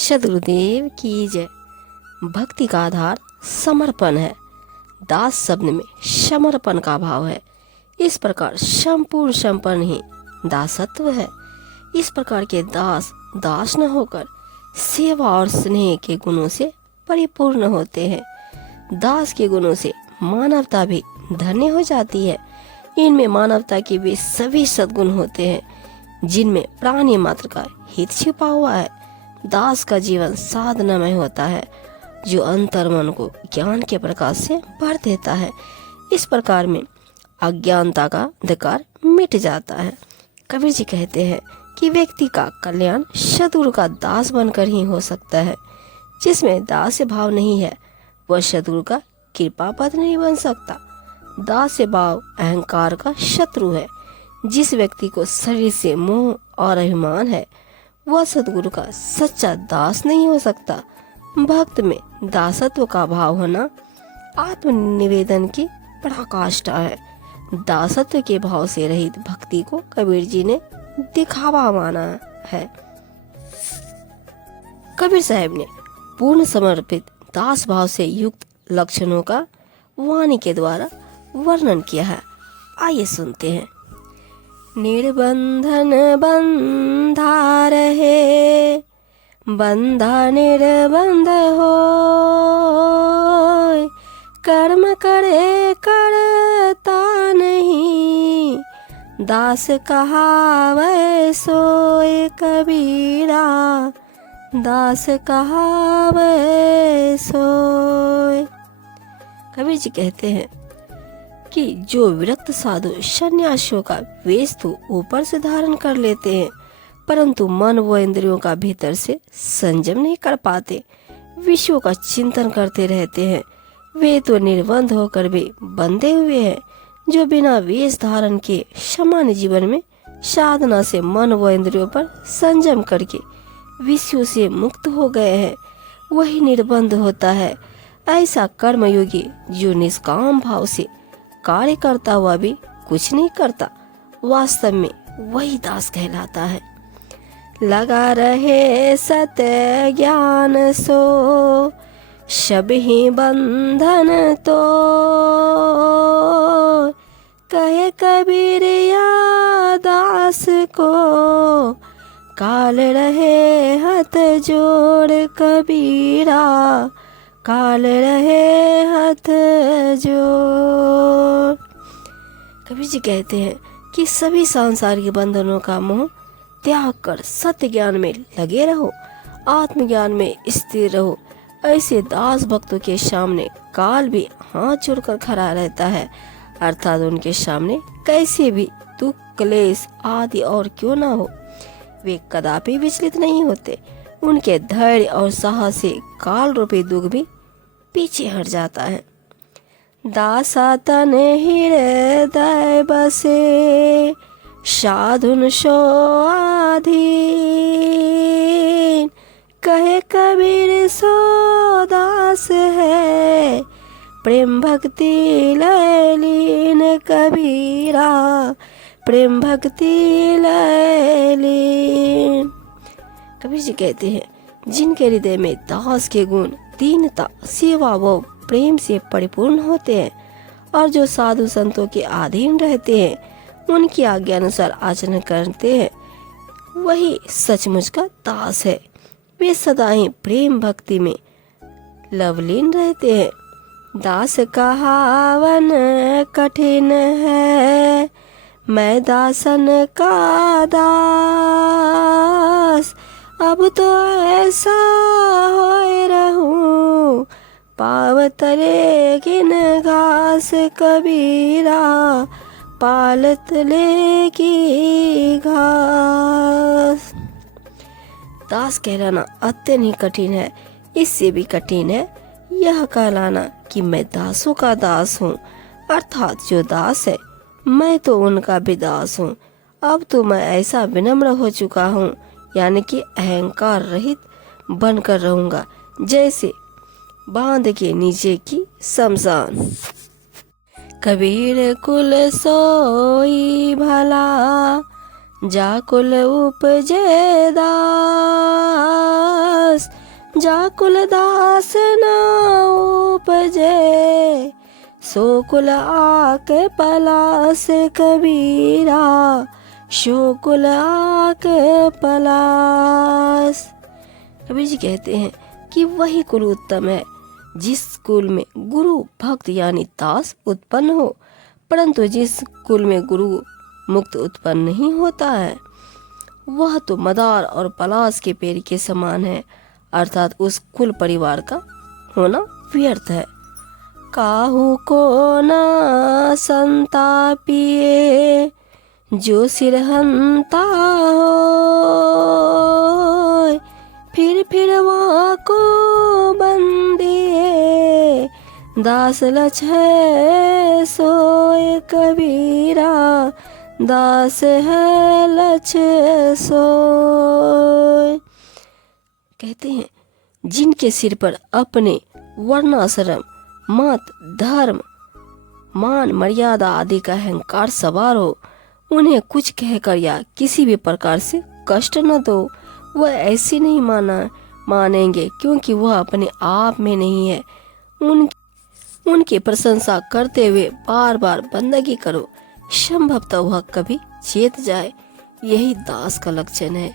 सद्गुरुदेव की जय। भक्ति का आधार समर्पण है। दास शब्द में समर्पण का भाव है। इस प्रकार संपूर्ण समर्पण ही दासत्व है। इस प्रकार के दास दास न होकर सेवा और स्नेह के गुणों से परिपूर्ण होते हैं। दास के गुणों से मानवता भी धन्य हो जाती है। इनमें मानवता के वे सभी सद्गुण होते हैं जिनमें प्राणी मात्र का हित छिपा हुआ है। दास का जीवन साधनामय होता है जो अंतर्मन को ज्ञान के प्रकाश से भर देता है। इस प्रकार में अज्ञानता का अंधकार मिट जाता है। कबीर जी कहते हैं कि व्यक्ति का कल्याण सद्गुरु का दास बनकर ही हो सकता है। जिसमें दास भाव नहीं है वह सद्गुरु का कृपा पद नहीं बन सकता। दास भाव अहंकार का शत्रु है। जिस व्यक्ति को शरीर से मोह और अभिमान है वह सद्गुरु का सच्चा दास नहीं हो सकता। भक्त में दासत्व का भाव होना आत्मनिवेदन की पराकाष्ठा है। दासत्व के भाव से रहित भक्ति को कबीर जी ने दिखावा माना है। कबीर साहब ने पूर्ण समर्पित दास भाव से युक्त लक्षणों का वाणी के द्वारा वर्णन किया है। आइए सुनते हैं। निर्बंधन बंधा रहे, बंधा निर्बंध हो, कर्म करे करता नहीं, दास कहावै सोए कबीरा, दास कहावै सोए। कबीर जी कहते हैं कि जो विरक्त साधु सन्यासियों का वेश तो ऊपर से धारण कर लेते हैं परंतु मन व इंद्रियों का भीतर से संयम नहीं कर पाते, विषयों का चिंतन करते रहते हैं, वे तो निर्बंध होकर भी बंधे हुए हैं। जो बिना वेश धारण के सामान्य जीवन में साधना से मन व इंद्रियों पर संयम करके विषयों से मुक्त हो गए हैं वही निर्बंध होता है। ऐसा कर्मयोगी जो निष्काम भाव से कार्य करता हुआ भी कुछ नहीं करता, वास्तव में वही दास कहलाता है। लगा रहे सत्य ज्ञान सो, सब ही बंधन तो, कहे कबीर या दास को, काल रहे हाथ जोड़ कबीरा, काल रहे हाथ जोड़। कबीर जी कहते हैं कि सभी सांसारिक बंधनों का मोह त्याग कर सत्य ज्ञान में लगे रहो, आत्मज्ञान में स्थिर रहो। ऐसे दास भक्तों के सामने काल भी हाथ जोड़कर खड़ा रहता है, अर्थात उनके सामने कैसे भी दुख क्लेश आदि और क्यों ना हो वे कदापि विचलित नहीं होते। उनके धैर्य और साहस से काल रूपी दुख भी पीछे हट जाता है। दासा तन हृदय बसे, साधुन सो आधीन, कहे कबीर सो दास है, प्रेम भक्ति लय लीन कबीरा, प्रेम भक्ति लय लीन। कबीर जी कहते हैं जिनके हृदय में दास के गुण दीनता सेवा व प्रेम से परिपूर्ण होते हैं और जो साधु संतों के अधीन रहते हैं उनकी आज्ञा अनुसार आचरण करते हैं वही सचमुच का दास है। वे सदा ही प्रेम भक्ति में लवलीन रहते हैं। दास कहावन कठिन है, मैं दासन का दास, अब तो ऐसा होए रहूं, पावत लेकिन घास कबीरा, पालत लेगी घास। दास कहलाना अत्यंत ही कठिन है। इससे भी कठिन है यह कहलाना कि मैं दासों का दास हूँ, अर्थात जो दास है मैं तो उनका भी दास हूँ। अब तो मैं ऐसा विनम्र हो चुका हूँ यानी कि अहंकार रहित बनकर रहूंगा जैसे बांध के नीचे की शमशान। कबीर कुल सोई भला, जाकुल उपजे दास, जाकुल दास न उपजे, सो कुल आके पलास कबीरा, सो कुल आके पलास। कबीर जी कहते हैं कि वही कुल उत्तम है जिस कुल में गुरु भक्त यानी दास उत्पन्न हो, परंतु जिस कुल में गुरु मुक्त उत्पन्न नहीं होता है वह तो मदार और पलास के पेड़ के समान है, अर्थात उस कुल परिवार का होना व्यर्थ है। काहू को न संतापिए, जो सिरहंता हो, फिर वहाँ को बंदिए, दास लछे सोए कबीरा, दास है लछे सोए। कहते हैं जिनके सिर पर अपने वर्णाश्रम, मत, धर्म, मान, मर्यादा आदि का अहंकार सवार हो, उन्हें कुछ कहकर या किसी भी प्रकार से कष्ट न दो। वह ऐसे नहीं मानेंगे क्योंकि वह अपने आप में नहीं है। उनकी प्रशंसा करते हुए बार बार बंदगी करो, संभवतः वह कभी चेत जाए। यही दास का लक्षण है।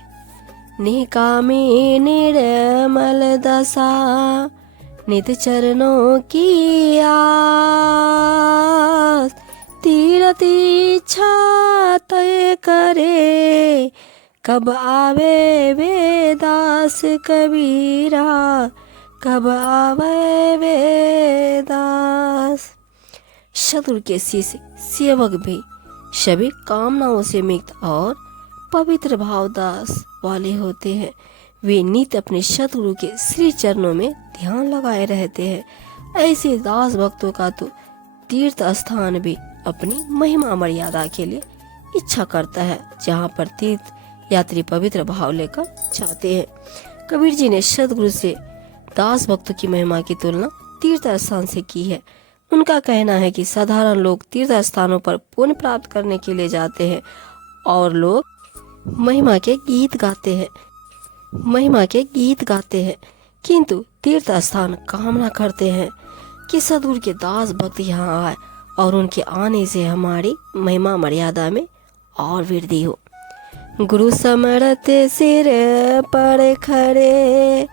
निकामी निर्मल दशा, नित चरणों की आस, तीरथ इच्छा तय करे, कब आवे वे दास कबीरा, कब आवे वे दास। सतगुरु के शिष्य सेवक भी सभी कामनाओं से मुक्त और पवित्र भाव दास वाले होते हैं। वे नित्य अपने सतगुरु के श्री चरणों में ध्यान लगाए रहते हैं। ऐसे दास भक्तों का तो तीर्थ स्थान भी अपनी महिमा मर्यादा के लिए इच्छा करता है, जहाँ पर तीर्थ यात्री पवित्र भाव लेकर जाते हैं। कबीर जी ने सतगुरु से दास भक्तों की महिमा की तुलना तीर्थ स्थान से की है। उनका कहना है कि साधारण लोग तीर्थ स्थानों पर पुण्य प्राप्त करने के लिए जाते हैं और लोग महिमा के गीत गाते हैं, किंतु तीर्थ स्थान कामना करते हैं कि सतगुरु के दास भक्त यहाँ आए और उनके आने से हमारी महिमा मर्यादा में और वृद्धि हो। गुरु समरत सिर पर खड़े,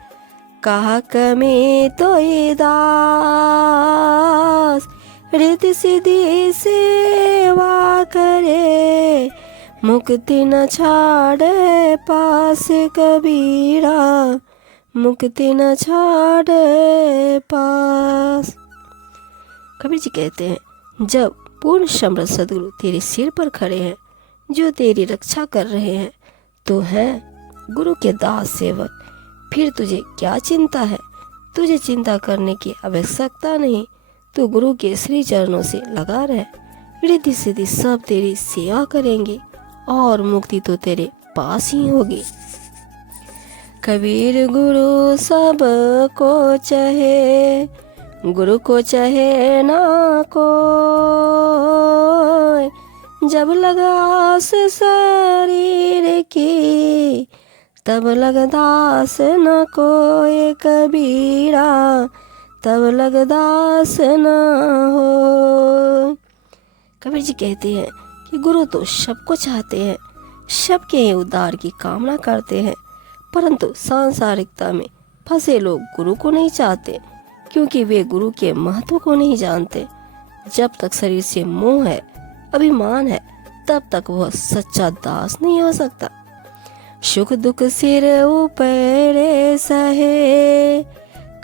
कहा कमी तो दास, रित सिद्धि सेवा करे, मुक्ति न छाड़े पास कबीरा, मुक्ति न छाड़े पास। कबीर जी कहते हैं जब पूर्ण समर्थ सद्गुरु तेरे सिर पर खड़े हैं, जो तेरी रक्षा कर रहे हैं, तो है गुरु के दास सेवक, फिर तुझे क्या चिंता है? तुझे चिंता करने की आवश्यकता नहीं। तू गुरु के श्री चरणों से लगा रह, रिद्धि सिद्धि सब तेरी सेवा करेंगे और मुक्ति तो तेरे पास ही होगी। कबीर गुरु सब को चाहे, गुरु को चाहे ना कोई, जब लगा आस शरीर की, तब लग दास न कोई कबीरा, तब लग दास न हो। कबीर जी कहते हैं कि गुरु तो सबको चाहते हैं, सबके ही उद्धार की कामना करते हैं, परंतु सांसारिकता में फंसे लोग गुरु को नहीं चाहते, क्योंकि वे गुरु के महत्व को नहीं जानते। जब तक शरीर से मोह है, अभिमान है, तब तक वह सच्चा दास नहीं हो सकता। सुख दुख सिर ऊपरे सहे,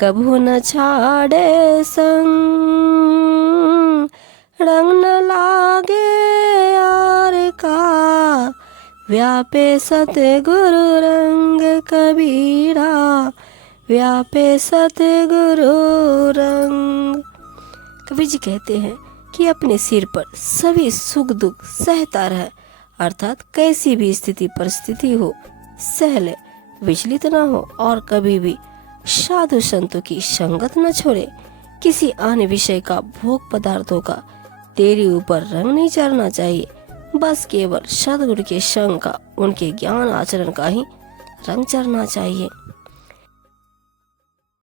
कभू न छाड़े संग, रंग न लागे यार का, व्यापे सतगुरु रंग कबीरा, व्यापे सतगुरु रंग। कबीर जी कहते हैं कि अपने सिर पर सभी सुख दुख सहता रहे, अर्थात कैसी भी स्थिति परिस्थिति हो सह ले, विचलित न हो और कभी भी साधु संतों की संगत न छोड़े। किसी अन्य विषय का, भोग पदार्थों का तेरे ऊपर रंग नहीं चढ़ना चाहिए। बस केवल सद्गुरु के संग का, उनके ज्ञान आचरण का ही रंग चढ़ना चाहिए।